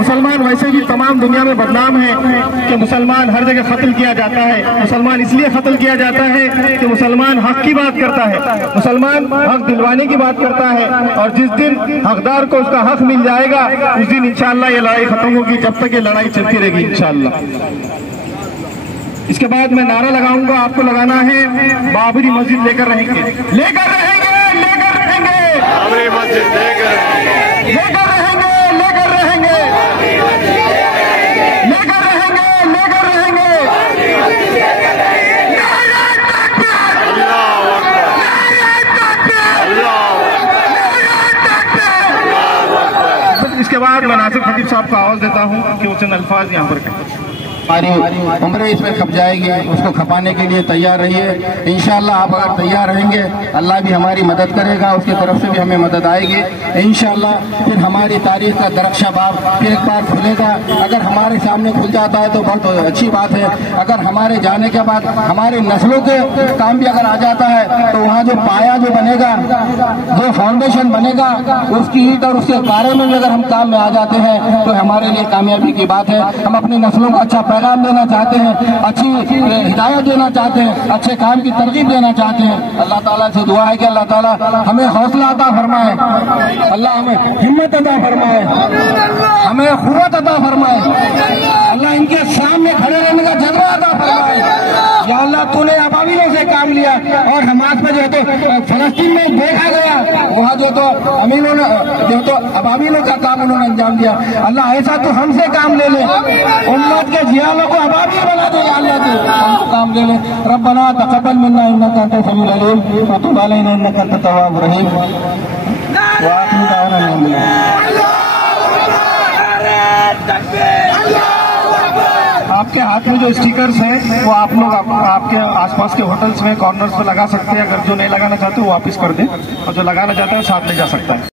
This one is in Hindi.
मुसलमान वैसे भी तमाम दुनिया में बदनाम है कि मुसलमान हर जगह कत्ल किया जाता है। मुसलमान इसलिए कत्ल किया जाता है कि मुसलमान हक की बात करता है, मुसलमान हक दिलवाने की बात करता है, और जिस दिन हकदार को उसका हक मिल जाएगा उस दिन इंशाअल्लाह ये लड़ाई खत्म होगी। जब तक ये लड़ाई चलती रहेगी इंशाअल्लाह। इसके बाद मैं नारा लगाऊंगा, आपको लगाना है बाबरी मस्जिद लेकर रहेंगे, लेकर रहेंगे, लेकर रहेंगे, बाबरी मस्जिद लेकर रहेंगे, लेकर रहेंगे, लेकर रहेंगे, लेकर रहेंगे, लेकर रहेंगे। इसके बाद मैं नासिर खतीब साहब को आवाज देता हूँ कि वो चंद अल्फाज यहाँ पर कहें। हमारी उम्र इसमें खप जाएगी, उसको खपाने के लिए तैयार रहिए। इंशाअल्लाह आप अगर तैयार रहेंगे अल्लाह भी हमारी मदद करेगा, उसकी तरफ से भी हमें मदद आएगी इंशाअल्लाह। फिर हमारी तारीख का दरख्शा बाब फिर एक बार खुलेगा। अगर हमारे सामने खुल जाता है तो बहुत अच्छी बात है। अगर हमारे जाने के बाद हमारी नस्लों के काम भी अगर आ जाता है तो वहाँ जो पाया जो बनेगा, जो फाउंडेशन बनेगा, उसकी ईंट और उसके बारे में भी अगर हम काम में आ जाते हैं तो हमारे लिए कामयाबी की बात है। हम अपनी नस्लों को अच्छा पैगाम देना चाहते हैं, अच्छी हिदायत देना चाहते हैं, अच्छे काम की तरकीब देना चाहते हैं। अल्लाह ताला से दुआ है कि अल्लाह ताला हमें हौसला अता फरमाए, अल्लाह हमें हिम्मत अता फरमाए, हमें क़ुव्वत अता फरमाए, अल्लाह इनके सामने खड़े रहने का जज्बा अता फरमाए। या अल्लाह तूने अबाविलों से काम लिया और हमास में जो तो फलस्तीन में देखा गया वहाँ जो तो अमीनों ने जो तो अबाविलों का काम उन्होंने अंजाम दिया। अल्लाह ऐसा तो हमसे काम ले ले, उम्मत के जियालों को अबाविल बना दे अल्लाह, तो हमको काम ले ले। रब्बना तक़ब्बल मिन्ना इन्नका अंतस समीउल अलीम व तुब अलैना इन्नका अंतत तव्वाबुर रहीम। व आखिरु दअवाना अल्हम्दुलिल्लाह। आपके हाथ में जो स्टिकर्स हैं वो आप लोग आपके आसपास के होटल्स में कॉर्नर्स पे लगा सकते हैं। अगर जो नहीं लगाना चाहते वो वापस कर दें, और जो लगाना चाहते हैं साथ ले जा सकता है।